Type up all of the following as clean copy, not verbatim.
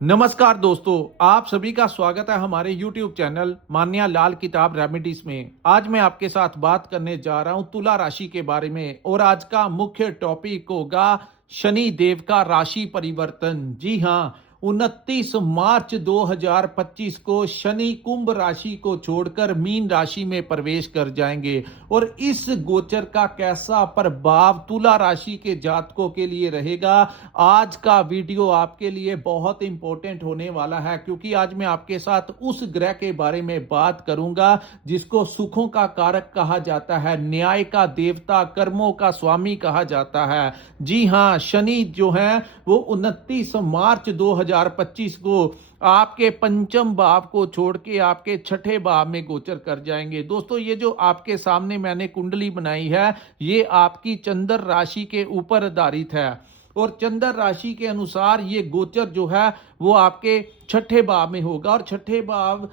नमस्कार दोस्तों, आप सभी का स्वागत है हमारे YouTube चैनल मान्या लाल किताब रेमेडीज में। आज मैं आपके साथ बात करने जा रहा हूं तुला राशि के बारे में और आज का मुख्य टॉपिक होगा शनि देव का राशि परिवर्तन। जी हां, 29 मार्च 2025 को शनि कुंभ राशि को छोड़कर मीन राशि में प्रवेश कर जाएंगे और इस गोचर का कैसा प्रभाव तुला राशि के जातकों के लिए रहेगा। आज का वीडियो आपके लिए बहुत इंपॉर्टेंट होने वाला है क्योंकि आज मैं आपके साथ उस ग्रह के बारे में बात करूंगा जिसको सुखों का कारक कहा जाता है, न्याय का देवता, कर्मों का स्वामी कहा जाता है। जी हां, शनि जो है वो 29 मार्च 2025 को आपके पंचम भाव को छोड़ के आपके छठे भाव में गोचर कर जाएंगे। दोस्तों, ये जो आपके सामने मैंने कुंडली बनाई है, ये आपकी चंद्र राशि के ऊपर आधारित है और चंद्र राशि के अनुसार ये गोचर जो है वो आपके छठे भाव में होगा। और छठे भाव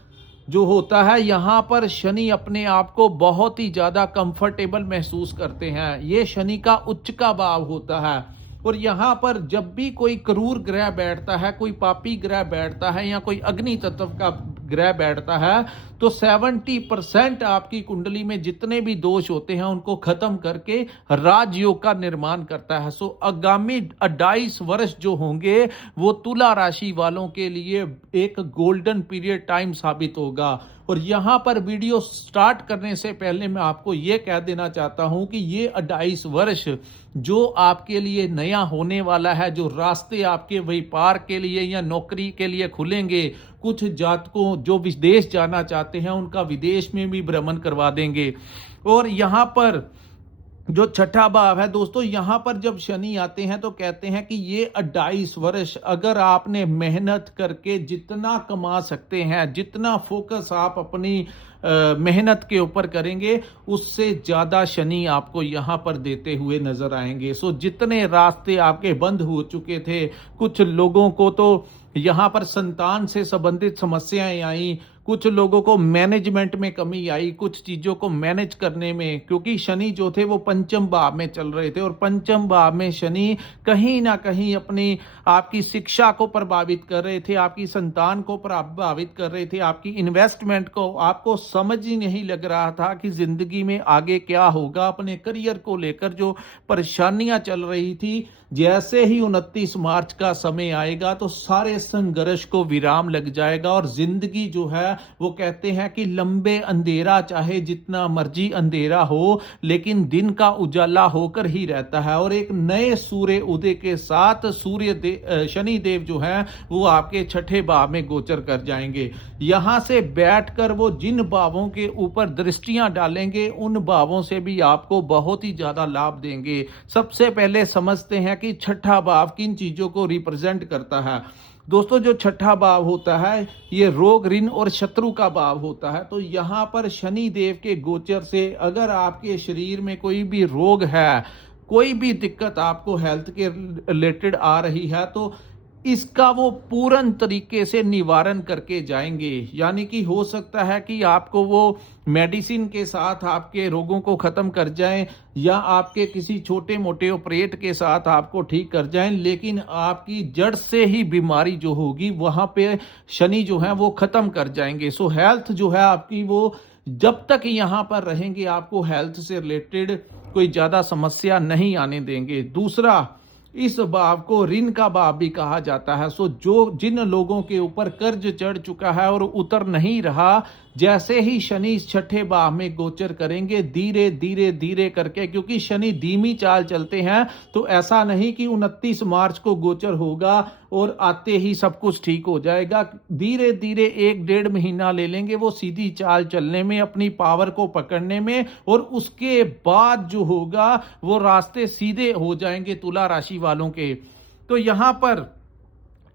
जो होता है, यहां पर शनि अपने आप को बहुत ही ज्यादा कंफर्टेबल महसूस करते हैं। ये शनि का उच्च का भाव होता है और यहां पर जब भी कोई क्रूर ग्रह बैठता है, कोई पापी ग्रह बैठता है या कोई अग्नि तत्व का ग्रह बैठता है तो 70% आपकी कुंडली में जितने भी दोष होते हैं उनको खत्म करके राजयोग का निर्माण करता है। सो आगामी 28 वर्ष जो होंगे वो तुला राशि वालों के लिए एक गोल्डन पीरियड टाइम साबित होगा। और यहां पर वीडियो स्टार्ट करने से पहले मैं आपको यह कह देना चाहता हूं कि ये 28 वर्ष जो आपके लिए नया होने वाला है, जो रास्ते आपके व्यापार के लिए या नौकरी के लिए खुलेंगे, कुछ जातकों जो विदेश जाना चाहते हैं उनका विदेश में भी भ्रमण करवा देंगे। और यहां पर जो छठा भाव है दोस्तों, यहां पर जब शनि आते हैं तो कहते हैं कि ये 28 वर्ष अगर आपने मेहनत करके जितना कमा सकते हैं, जितना फोकस आप अपनी मेहनत के ऊपर करेंगे, उससे ज्यादा शनि आपको यहां पर देते हुए नजर आएंगे। सो जितने रास्ते आपके बंद हो चुके थे, कुछ लोगों को तो यहां पर संतान से संबंधित समस्याएं आई, कुछ लोगों को मैनेजमेंट में कमी आई, कुछ चीजों को मैनेज करने में, क्योंकि शनि जो थे वो पंचम भाव में चल रहे थे और पंचम भाव में शनि कहीं ना कहीं अपनी आपकी शिक्षा को प्रभावित कर रहे थे, आपकी संतान को प्रभावित कर रहे थे, आपकी इन्वेस्टमेंट को। आपको समझ ही नहीं लग रहा था कि जिंदगी में आगे क्या होगा। अपने करियर को लेकर जो परेशानियां चल रही थी, जैसे ही 29 मार्च का समय आएगा तो सारे संघर्ष को विराम लग जाएगा और जिंदगी जो है वो कहते हैं कि लंबे अंधेरा, चाहे जितना मर्जी अंधेरा हो लेकिन दिन का उजाला होकर ही रहता है। और एक नए सूर्य उदय के साथ शनि देव जो है वो आपके छठे भाव में गोचर कर जाएंगे। यहां से बैठकर वो जिन भावों के ऊपर दृष्टियां डालेंगे उन भावों से भी आपको बहुत ही ज्यादा लाभ देंगे। सबसे पहले समझते हैं कि छठा भाव किन चीजों को रिप्रेजेंट करता है। दोस्तों, जो छठा भाव होता है ये रोग, ऋण और शत्रु का भाव होता है। तो यहां पर शनि देव के गोचर से अगर आपके शरीर में कोई भी रोग है, कोई भी दिक्कत आपको हेल्थ के रिलेटेड आ रही है, तो इसका वो पूर्ण तरीके से निवारण करके जाएंगे। यानी कि हो सकता है कि आपको वो मेडिसिन के साथ आपके रोगों को खत्म कर जाएं या आपके किसी छोटे मोटे ऑपरेट के साथ आपको ठीक कर जाएं, लेकिन आपकी जड़ से ही बीमारी जो होगी वहां पे शनि जो है वो खत्म कर जाएंगे। सो हेल्थ जो है आपकी, वो जब तक यहां पर रहेंगे आपको हेल्थ से रिलेटेड कोई ज्यादा समस्या नहीं आने देंगे। दूसरा, इस भाव को ऋण का भाव भी कहा जाता है। सो जिन लोगों के ऊपर कर्ज चढ़ चुका है और उतर नहीं रहा, जैसे ही शनि छठे भाव में गोचर करेंगे धीरे धीरे धीरे करके, क्योंकि शनि धीमी चाल चलते हैं, तो ऐसा नहीं कि 29 मार्च को गोचर होगा और आते ही सब कुछ ठीक हो जाएगा। धीरे धीरे 1-1.5 महीना ले लेंगे वो सीधी चाल चलने में, अपनी पावर को पकड़ने में, और उसके बाद जो होगा वो रास्ते सीधे हो जाएंगे तुला राशि वालों के। तो यहां पर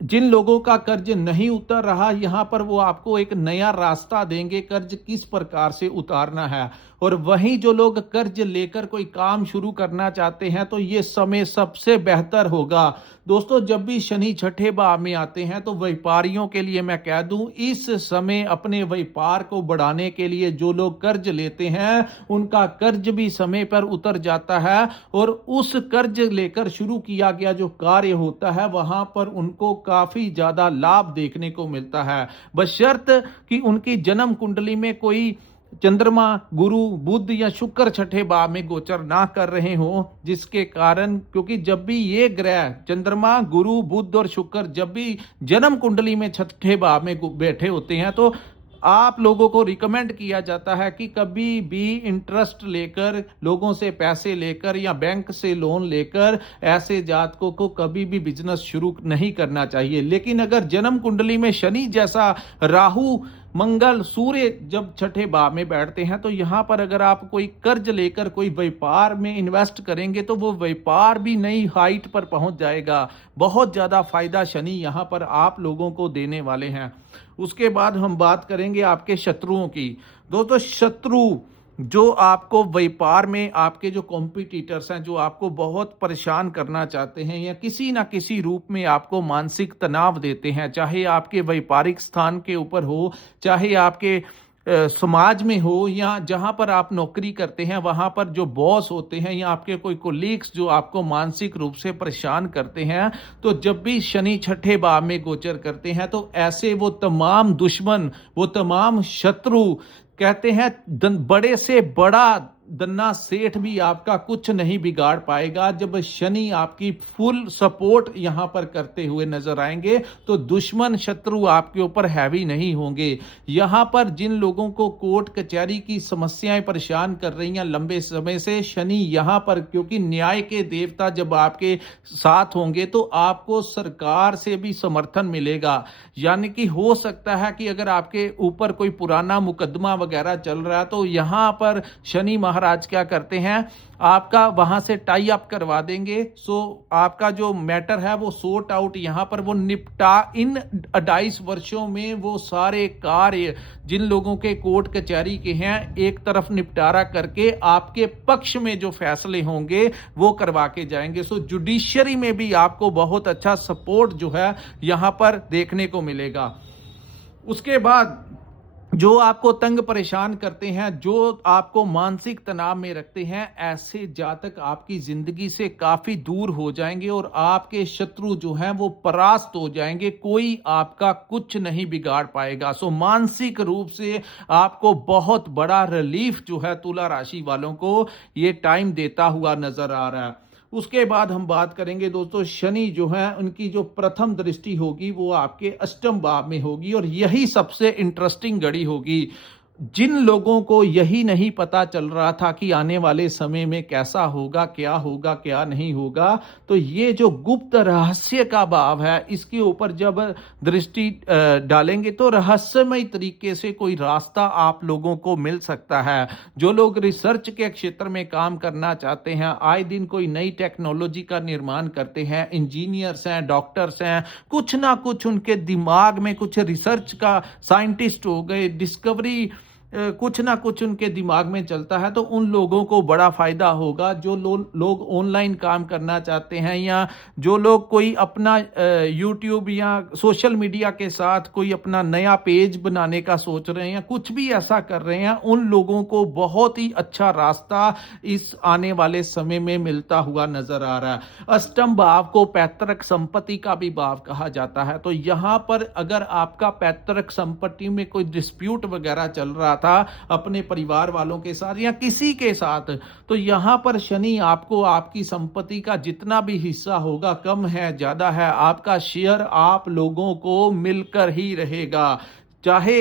जिन लोगों का कर्ज नहीं उतर रहा, यहां पर वो आपको एक नया रास्ता देंगे कर्ज किस प्रकार से उतारना है। और वहीं जो लोग कर्ज लेकर कोई काम शुरू करना चाहते हैं तो ये समय सबसे बेहतर होगा। दोस्तों, जब भी शनि छठे भाव में आते हैं तो व्यापारियों के लिए मैं कह दूं, इस समय अपने व्यापार को बढ़ाने के लिए जो लोग कर्ज लेते हैं उनका कर्ज भी समय पर उतर जाता है और उस कर्ज लेकर शुरू किया गया जो कार्य होता है वहां पर उनको काफी ज्यादा लाभ देखने को मिलता है, बशर्त कि उनकी जन्म कुंडली में कोई चंद्रमा, गुरु, बुध या शुक्र छठे भाव में गोचर ना कर रहे हो, जिसके कारण, क्योंकि जब भी ये ग्रह चंद्रमा, गुरु, बुध और शुक्र जब भी जन्म कुंडली में छठे भाव में बैठे होते हैं तो आप लोगों को रिकमेंड किया जाता है कि कभी भी इंटरेस्ट लेकर, लोगों से पैसे लेकर या बैंक से लोन लेकर ऐसे जातकों को कभी भी बिजनेस शुरू नहीं करना चाहिए। लेकिन अगर जन्म कुंडली में शनि जैसा, राहु, मंगल, सूर्य जब छठे भाव में बैठते हैं तो यहां पर अगर आप कोई कर्ज लेकर कोई व्यापार में इन्वेस्ट करेंगे तो वो व्यापार भी नई हाइट पर पहुंच जाएगा। बहुत ज्यादा फायदा शनि यहां पर आप लोगों को देने वाले हैं। उसके बाद हम बात करेंगे आपके शत्रुओं की। दोस्तों, शत्रु जो आपको व्यापार में, आपके जो कॉम्पिटिटर्स हैं, जो आपको बहुत परेशान करना चाहते हैं या किसी ना किसी रूप में आपको मानसिक तनाव देते हैं, चाहे आपके व्यापारिक स्थान के ऊपर हो, चाहे आपके समाज में हो, या जहां पर आप नौकरी करते हैं वहां पर जो बॉस होते हैं या आपके कोई कोलीग्स जो आपको मानसिक रूप से परेशान करते हैं, तो जब भी शनि छठे भाव में गोचर करते हैं तो ऐसे वो तमाम दुश्मन, वो तमाम शत्रु, कहते हैं बड़े से बड़ा दन्ना सेठ भी आपका कुछ नहीं बिगाड़ पाएगा। जब शनि आपकी फुल सपोर्ट यहां पर करते हुए नजर आएंगे तो दुश्मन शत्रु आपके ऊपर हैवी नहीं होंगे। यहां पर जिन लोगों को कोर्ट कचहरी की समस्याएं परेशान कर रही हैं लंबे समय से, शनि यहां पर, क्योंकि न्याय के देवता जब आपके साथ होंगे तो आपको सरकार से भी समर्थन मिलेगा। यानी कि हो सकता है कि अगर आपके ऊपर कोई पुराना मुकदमा वगैरह चल रहा है तो यहां पर शनि महाराज क्या करते हैं, आपका वहां से टाई अप करवा देंगे। सो आपका जो मैटर है वो सॉर्ट आउट यहां पर वो निपटा, इन 28 वर्षों में वो सारे कार्य जिन लोगों के कोर्ट कचहरी के हैं एक तरफ निपटारा करके आपके पक्ष में जो फैसले होंगे वो करवा के जाएंगे। सो जुडिशरी में भी आपको बहुत अच्छा सपोर्ट जो है यहां पर देखने को मिलेगा। उसके बाद जो आपको तंग परेशान करते हैं, जो आपको मानसिक तनाव में रखते हैं, ऐसे जातक आपकी जिंदगी से काफी दूर हो जाएंगे और आपके शत्रु जो हैं वो परास्त हो जाएंगे। कोई आपका कुछ नहीं बिगाड़ पाएगा। सो मानसिक रूप से आपको बहुत बड़ा रिलीफ जो है तुला राशि वालों को ये टाइम देता हुआ नजर आ रहा है। उसके बाद हम बात करेंगे दोस्तों, शनि जो है उनकी जो प्रथम दृष्टि होगी वो आपके अष्टम भाव में होगी और यही सबसे इंटरेस्टिंग घड़ी होगी। जिन लोगों को यही नहीं पता चल रहा था कि आने वाले समय में कैसा होगा, क्या नहीं होगा, तो ये जो गुप्त रहस्य का भाव है इसके ऊपर जब दृष्टि डालेंगे तो रहस्यमय तरीके से कोई रास्ता आप लोगों को मिल सकता है। जो लोग रिसर्च के क्षेत्र में काम करना चाहते हैं, आए दिन कोई नई टेक्नोलॉजी का निर्माण करते हैं, इंजीनियर्स हैं, डॉक्टर्स हैं, कुछ ना कुछ उनके दिमाग में कुछ रिसर्च का, साइंटिस्ट हो गए, डिस्कवरी, कुछ ना कुछ उनके दिमाग में चलता है, तो उन लोगों को बड़ा फायदा होगा। जो लोग ऑनलाइन काम करना चाहते हैं या जो लोग कोई अपना यूट्यूब या सोशल मीडिया के साथ कोई अपना नया पेज बनाने का सोच रहे हैं या कुछ भी ऐसा कर रहे हैं, उन लोगों को बहुत ही अच्छा रास्ता इस आने वाले समय में मिलता हुआ नजर आ रहा है। अष्टम भाव को पैतृक संपत्ति का भी भाव कहा जाता है, तो यहां पर अगर आपका पैतृक संपत्ति में कोई डिस्प्यूट वगैरह चल रहा था अपने परिवार वालों के साथ या किसी के साथ, तो यहां पर शनि आपको आपकी संपत्ति का जितना भी हिस्सा होगा, कम है ज्यादा है, आपका शेयर आप लोगों को मिलकर ही रहेगा। चाहे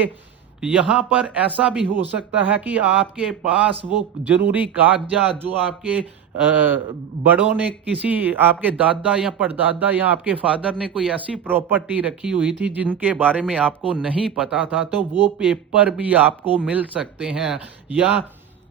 यहां पर ऐसा भी हो सकता है कि आपके पास वो जरूरी कागजात जो आपके बड़ों ने, किसी आपके दादा या परदादा या आपके फादर ने कोई ऐसी प्रॉपर्टी रखी हुई थी जिनके बारे में आपको नहीं पता था, तो वो पेपर भी आपको मिल सकते हैं। या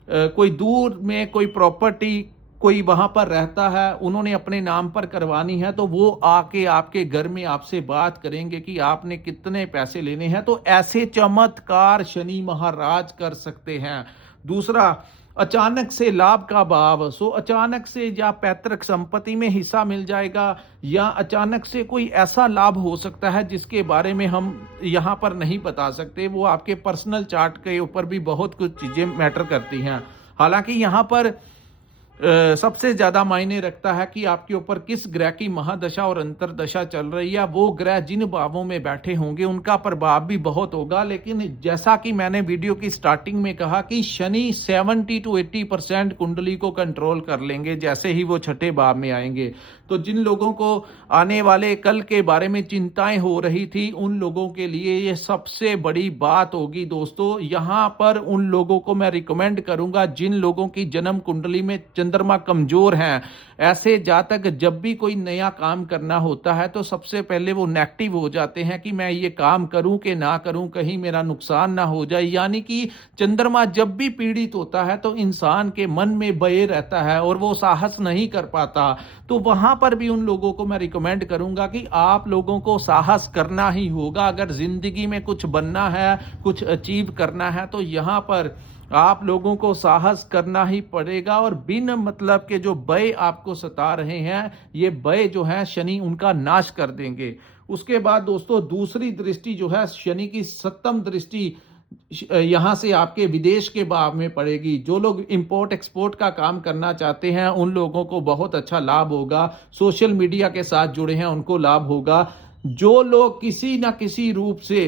कोई दूर में कोई प्रॉपर्टी कोई वहां पर रहता है, उन्होंने अपने नाम पर करवानी है, तो वो आके आपके घर में आपसे बात करेंगे कि आपने कितने पैसे लेने हैं। तो ऐसे चमत्कार शनि महाराज कर सकते हैं। दूसरा, अचानक से लाभ का भाव, सो अचानक से या पैतृक संपत्ति में हिस्सा मिल जाएगा, या अचानक से कोई ऐसा लाभ हो सकता है जिसके बारे में हम यहाँ पर नहीं बता सकते। वो आपके पर्सनल चार्ट के ऊपर भी बहुत कुछ चीज़ें मैटर करती हैं। हालांकि यहाँ पर सबसे ज़्यादा मायने रखता है कि आपके ऊपर किस ग्रह की महादशा और अंतरदशा चल रही है। वो ग्रह जिन भावों में बैठे होंगे उनका प्रभाव भी बहुत होगा। लेकिन जैसा कि मैंने वीडियो की स्टार्टिंग में कहा कि शनि 70 to 80% कुंडली को कंट्रोल कर लेंगे जैसे ही वो छठे भाव में आएंगे। तो जिन लोगों को आने वाले कल के बारे में चिंताएं हो रही थी, उन लोगों के लिए ये सबसे बड़ी बात होगी दोस्तों। यहाँ पर उन लोगों को मैं रिकमेंड करूंगा जिन लोगों की जन्म कुंडली में चंद्रमा कमजोर हैं। ऐसे जातक जब भी कोई नया काम करना होता है तो सबसे पहले वो नेगेटिव हो जाते हैं कि मैं ये काम करूं कि ना करूं, कहीं मेरा नुकसान ना हो जाए। यानी कि चंद्रमा जब भी पीड़ित होता है तो इंसान के मन में भय रहता है और वो साहस नहीं कर पाता। तो वहां पर भी उन लोगों को मैं रिकमेंड करूंगा कि आप लोगों को साहस करना ही होगा। अगर जिंदगी में कुछ बनना है, कुछ अचीव करना है, तो यहाँ पर आप लोगों को साहस करना ही पड़ेगा। और बिन मतलब के जो भय आपको सता रहे हैं, ये भय जो है शनि उनका नाश कर देंगे। उसके बाद दोस्तों दूसरी दृष्टि जो है शनि की सप्तम दृष्टि यहां से आपके विदेश के भाव में पड़ेगी। जो लोग इंपोर्ट एक्सपोर्ट का काम करना चाहते हैं उन लोगों को बहुत अच्छा लाभ होगा। सोशल मीडिया के साथ जुड़े हैं उनको लाभ होगा। जो लोग किसी ना किसी रूप से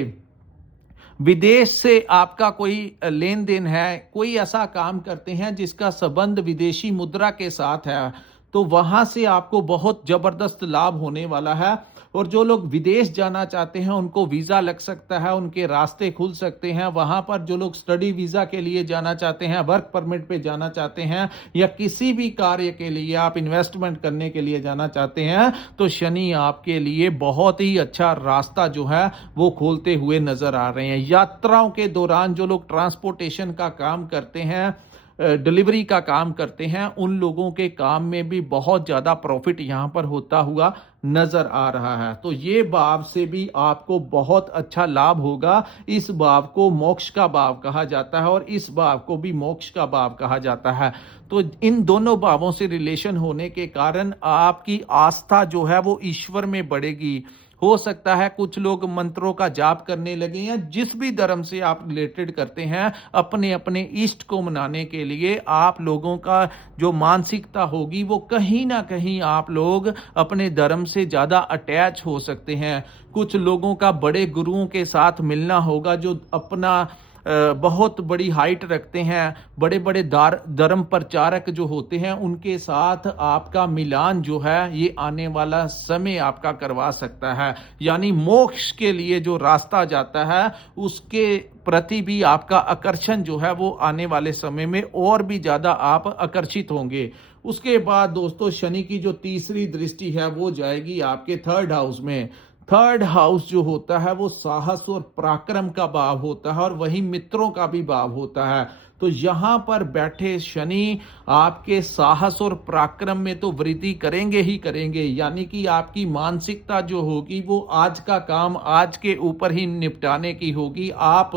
विदेश से आपका कोई लेन देन है, कोई ऐसा काम करते हैं जिसका संबंध विदेशी मुद्रा के साथ है, तो वहां से आपको बहुत जबरदस्त लाभ होने वाला है। और जो लोग विदेश जाना चाहते हैं उनको वीजा लग सकता है, उनके रास्ते खुल सकते हैं। वहां पर जो लोग स्टडी वीजा के लिए जाना चाहते हैं, वर्क परमिट पे जाना चाहते हैं, या किसी भी कार्य के लिए आप इन्वेस्टमेंट करने के लिए जाना चाहते हैं, तो शनि आपके लिए बहुत ही अच्छा रास्ता जो है वो खोलते हुए नजर आ रहे हैं। यात्राओं के दौरान जो लोग ट्रांसपोर्टेशन का काम करते हैं, डिलीवरी का काम करते हैं, उन लोगों के काम में भी बहुत ज़्यादा प्रॉफिट यहाँ पर होता हुआ नजर आ रहा है। तो ये भाव से भी आपको बहुत अच्छा लाभ होगा। इस भाव को मोक्ष का भाव कहा जाता है और इस भाव को भी मोक्ष का भाव कहा जाता है। तो इन दोनों भावों से रिलेशन होने के कारण आपकी आस्था जो है वो ईश्वर में बढ़ेगी। हो सकता है कुछ लोग मंत्रों का जाप करने लगे, या जिस भी धर्म से आप रिलेटेड करते हैं, अपने अपने इष्ट को मनाने के लिए आप लोगों का जो मानसिकता होगी वो कहीं ना कहीं आप लोग अपने धर्म से ज़्यादा अटैच हो सकते हैं। कुछ लोगों का बड़े गुरुओं के साथ मिलना होगा जो अपना बहुत बड़ी हाइट रखते हैं। बड़े बड़े धर्म प्रचारक जो होते हैं उनके साथ आपका मिलान जो है ये आने वाला समय आपका करवा सकता है। यानी मोक्ष के लिए जो रास्ता जाता है उसके प्रति भी आपका आकर्षण जो है वो आने वाले समय में और भी ज्यादा आप आकर्षित होंगे। उसके बाद दोस्तों शनि की जो तीसरी दृष्टि है वो जाएगी आपके थर्ड हाउस में। थर्ड हाउस जो होता है वो साहस और पराक्रम का भाव होता है और वही मित्रों का भी भाव होता है। तो यहाँ पर बैठे शनि आपके साहस और पराक्रम में तो वृद्धि करेंगे ही करेंगे। यानी कि आपकी मानसिकता जो होगी वो आज का काम आज के ऊपर ही निपटाने की होगी। आप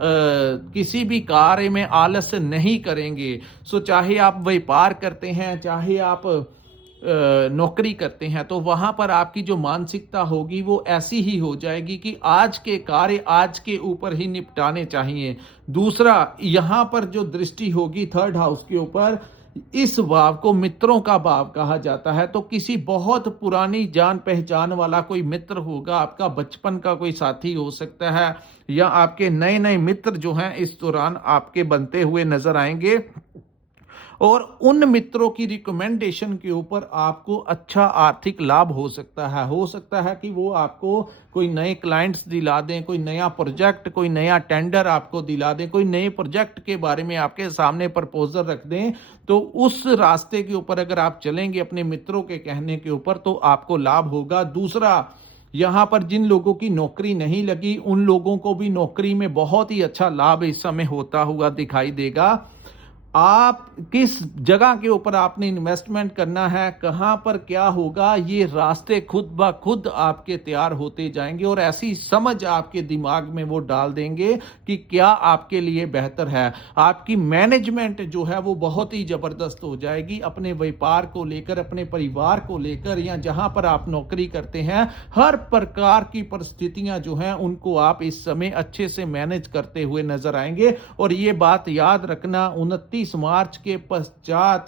किसी भी कार्य में आलस नहीं करेंगे। सो चाहे आप व्यापार करते हैं, चाहे आप नौकरी करते हैं, तो वहां पर आपकी जो मानसिकता होगी वो ऐसी ही हो जाएगी कि आज के कार्य आज के ऊपर ही निपटाने चाहिए। दूसरा, यहां पर जो दृष्टि होगी थर्ड हाउस के ऊपर, इस भाव को मित्रों का भाव कहा जाता है। तो किसी बहुत पुरानी जान पहचान वाला कोई मित्र होगा, आपका बचपन का कोई साथी हो सकता है, या आपके नए नए मित्र जो हैं इस दौरान आपके बनते हुए नजर आएंगे। और उन मित्रों की रिकमेंडेशन के ऊपर आपको अच्छा आर्थिक लाभ हो सकता है। हो सकता है कि वो आपको कोई नए क्लाइंट्स दिला दें, कोई नया प्रोजेक्ट, कोई नया टेंडर आपको दिला दें, कोई नए प्रोजेक्ट के बारे में आपके सामने प्रपोजल रख दें। तो उस रास्ते के ऊपर अगर आप चलेंगे अपने मित्रों के कहने के ऊपर तो आपको लाभ होगा। दूसरा, यहाँ पर जिन लोगों की नौकरी नहीं लगी उन लोगों को भी नौकरी में बहुत ही अच्छा लाभ इस समय होता हुआ दिखाई देगा। आप किस जगह के ऊपर आपने इन्वेस्टमेंट करना है, कहाँ पर क्या होगा, ये रास्ते खुद ब खुद आपके तैयार होते जाएँगे और ऐसी समझ आपके दिमाग में वो डाल देंगे कि क्या आपके लिए बेहतर है। आपकी मैनेजमेंट जो है वो बहुत ही ज़बरदस्त हो जाएगी अपने व्यापार को लेकर, अपने परिवार को लेकर या जहाँ पर आप नौकरी करते हैं, हर प्रकार की परिस्थितियाँ जो हैं उनको आप इस समय अच्छे से मैनेज करते हुए नज़र आएँगे। और ये बात याद रखना, 29 मार्च के पश्चात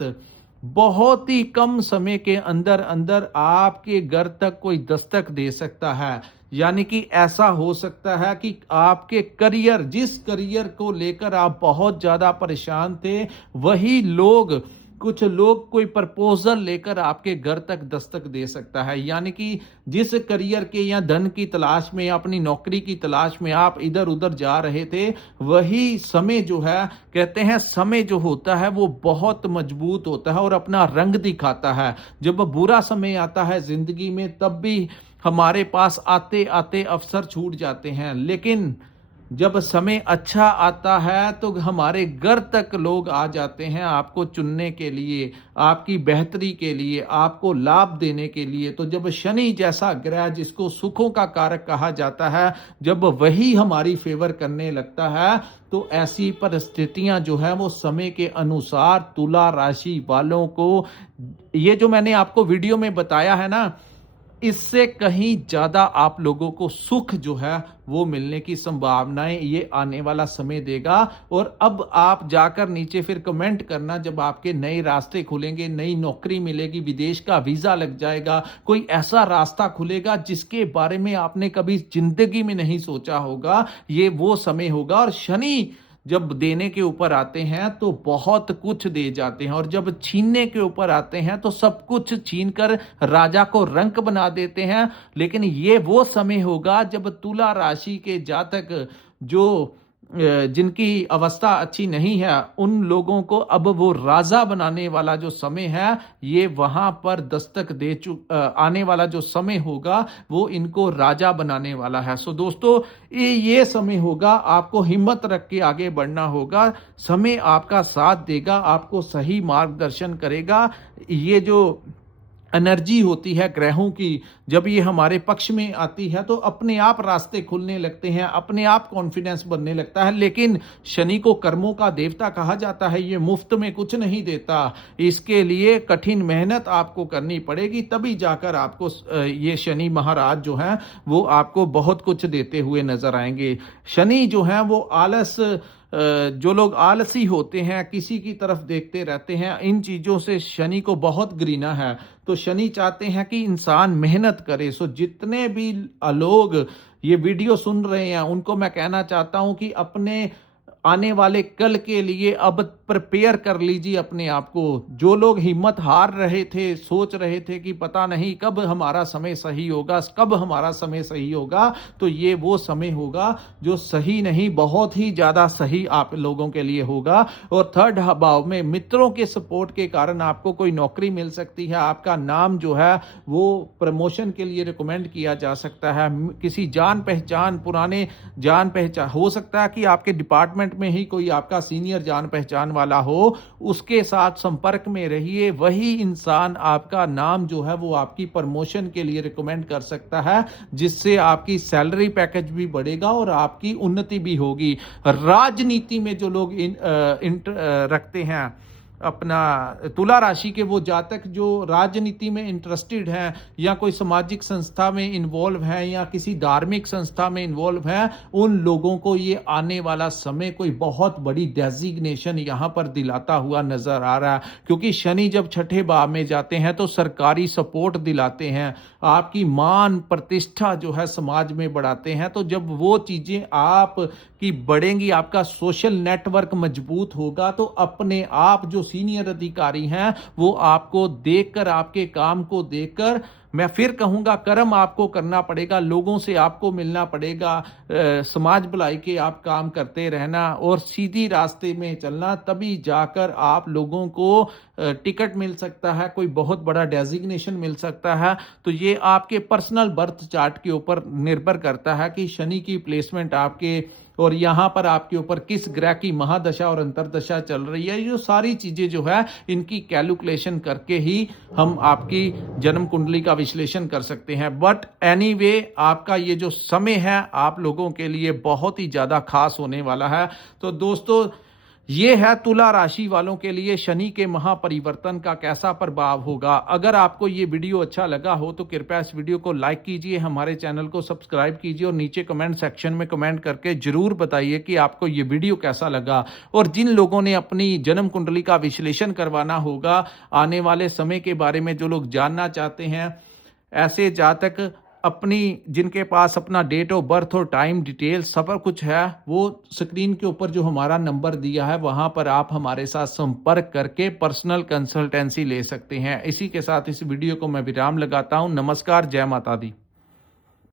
बहुत ही कम समय के अंदर अंदर आपके घर तक कोई दस्तक दे सकता है। यानी कि ऐसा हो सकता है कि आपके करियर, जिस करियर को लेकर आप बहुत ज़्यादा परेशान थे, वही लोग, कुछ लोग कोई प्रपोज़ल लेकर आपके घर तक दस्तक दे सकता है। यानी कि जिस करियर के या धन की तलाश में, अपनी नौकरी की तलाश में आप इधर-उधर जा रहे थे, वही समय जो है, कहते हैं समय जो होता है वो बहुत मजबूत होता है और अपना रंग दिखाता है। जब बुरा समय आता है ज़िंदगी में, तब भी हमारे पास आते-आते अवसर छूट जाते हैं, लेकिन जब समय अच्छा आता है तो हमारे घर तक लोग आ जाते हैं आपको चुनने के लिए, आपकी बेहतरी के लिए, आपको लाभ देने के लिए। तो जब शनि जैसा ग्रह, जिसको सुखों का कारक कहा जाता है, जब वही हमारी फेवर करने लगता है, तो ऐसी परिस्थितियां जो है वो समय के अनुसार तुला राशि वालों को, ये जो मैंने आपको वीडियो में बताया है ना, इससे कहीं ज़्यादा आप लोगों को सुख जो है वो मिलने की संभावनाएं ये आने वाला समय देगा। और अब आप जाकर नीचे फिर कमेंट करना, जब आपके नए रास्ते खुलेंगे, नई नौकरी मिलेगी, विदेश का वीज़ा लग जाएगा, कोई ऐसा रास्ता खुलेगा जिसके बारे में आपने कभी ज़िंदगी में नहीं सोचा होगा, ये वो समय होगा। और शनि जब देने के ऊपर आते हैं तो बहुत कुछ दे जाते हैं, और जब छीनने के ऊपर आते हैं तो सब कुछ छीन कर राजा को रंक बना देते हैं। लेकिन ये वो समय होगा जब तुला राशि के जातक जो जिनकी अवस्था अच्छी नहीं है, उन लोगों को अब वो राजा बनाने वाला जो समय है, ये वहां पर दस्तक आने वाला जो समय होगा वो इनको राजा बनाने वाला है। सो दोस्तों, ये समय होगा, आपको हिम्मत रख के आगे बढ़ना होगा। समय आपका साथ देगा, आपको सही मार्गदर्शन करेगा। ये जो एनर्जी होती है ग्रहों की, जब ये हमारे पक्ष में आती है तो अपने आप रास्ते खुलने लगते हैं, अपने आप कॉन्फिडेंस बनने लगता है। लेकिन शनि को कर्मों का देवता कहा जाता है, ये मुफ्त में कुछ नहीं देता, इसके लिए कठिन मेहनत आपको करनी पड़ेगी, तभी जाकर आपको ये शनि महाराज जो हैं वो आपको बहुत कुछ देते हुए नजर आएंगे। शनि जो है वो आलस, जो लोग आलसी होते हैं, किसी की तरफ देखते रहते हैं, इन चीज़ों से शनि को बहुत घृणा है। तो शनि चाहते हैं कि इंसान मेहनत करे। सो जितने भी लोग ये वीडियो सुन रहे हैं, उनको मैं कहना चाहता हूं कि अपने आने वाले कल के लिए अब प्रिपेयर कर लीजिए अपने आप को। जो लोग हिम्मत हार रहे थे, सोच रहे थे कि पता नहीं कब हमारा समय सही होगा, कब हमारा समय सही होगा, तो ये वो समय होगा जो सही नहीं, बहुत ही ज़्यादा सही आप लोगों के लिए होगा। और थर्ड भाव में मित्रों के सपोर्ट के कारण आपको कोई नौकरी मिल सकती है, आपका नाम जो है वो प्रमोशन के लिए रिकमेंड किया जा सकता है। किसी जान पहचान, पुराने जान पहचान, हो सकता है कि आपके डिपार्टमेंट में ही कोई आपका सीनियर जान पहचान वाला हो, उसके साथ संपर्क में रहिए। वही इंसान आपका नाम जो है वो आपकी प्रमोशन के लिए रिकमेंड कर सकता है, जिससे आपकी सैलरी पैकेज भी बढ़ेगा और आपकी उन्नति भी होगी। राजनीति में जो लोग रखते हैं अपना, तुला राशि के वो जातक जो राजनीति में इंटरेस्टेड हैं या कोई सामाजिक संस्था में इन्वॉल्व हैं या किसी धार्मिक संस्था में इन्वॉल्व हैं, उन लोगों को ये आने वाला समय कोई बहुत बड़ी डेजिग्नेशन यहाँ पर दिलाता हुआ नजर आ रहा है। क्योंकि शनि जब छठे भाव में जाते हैं तो सरकारी सपोर्ट दिलाते हैं, आपकी मान प्रतिष्ठा जो है समाज में बढ़ाते हैं। तो जब वो चीजें आप की बढ़ेंगी, आपका सोशल नेटवर्क मजबूत होगा, तो अपने आप जो सीनियर अधिकारी हैं वो आपको देखकर, आपके काम को देखकर, मैं फिर कहूंगा कर्म आपको करना पड़ेगा, लोगों से आपको मिलना पड़ेगा, समाज भलाई के आप काम करते रहना और सीधी रास्ते में चलना, तभी जाकर आप लोगों को टिकट मिल सकता है, कोई बहुत बड़ा डेजिग्नेशन मिल सकता है। तो ये आपके पर्सनल बर्थ चार्ट के ऊपर निर्भर करता है कि शनि की प्लेसमेंट आपके और यहाँ पर आपके ऊपर किस ग्रह की महादशा और अंतरदशा चल रही है, ये सारी चीजें जो है इनकी कैलकुलेशन करके ही हम आपकी जन्म कुंडली का विश्लेषण कर सकते हैं। बट एनीवे आपका ये जो समय है आप लोगों के लिए बहुत ही ज्यादा खास होने वाला है। तो दोस्तों ये है तुला राशि वालों के लिए शनि के महापरिवर्तन का कैसा प्रभाव होगा। अगर आपको ये वीडियो अच्छा लगा हो तो कृपया इस वीडियो को लाइक कीजिए, हमारे चैनल को सब्सक्राइब कीजिए और नीचे कमेंट सेक्शन में कमेंट करके जरूर बताइए कि आपको ये वीडियो कैसा लगा। और जिन लोगों ने अपनी जन्म कुंडली का विश्लेषण करवाना होगा आने वाले समय के बारे में, जो लोग जानना चाहते हैं, ऐसे जातक अपनी जिनके पास अपना डेट ऑफ बर्थ और टाइम डिटेल सब कुछ है, वो स्क्रीन के ऊपर जो हमारा नंबर दिया है वहां पर आप हमारे साथ संपर्क करके पर्सनल कंसल्टेंसी ले सकते हैं। इसी के साथ इस वीडियो को मैं विराम लगाता हूं। नमस्कार, जय माता दी।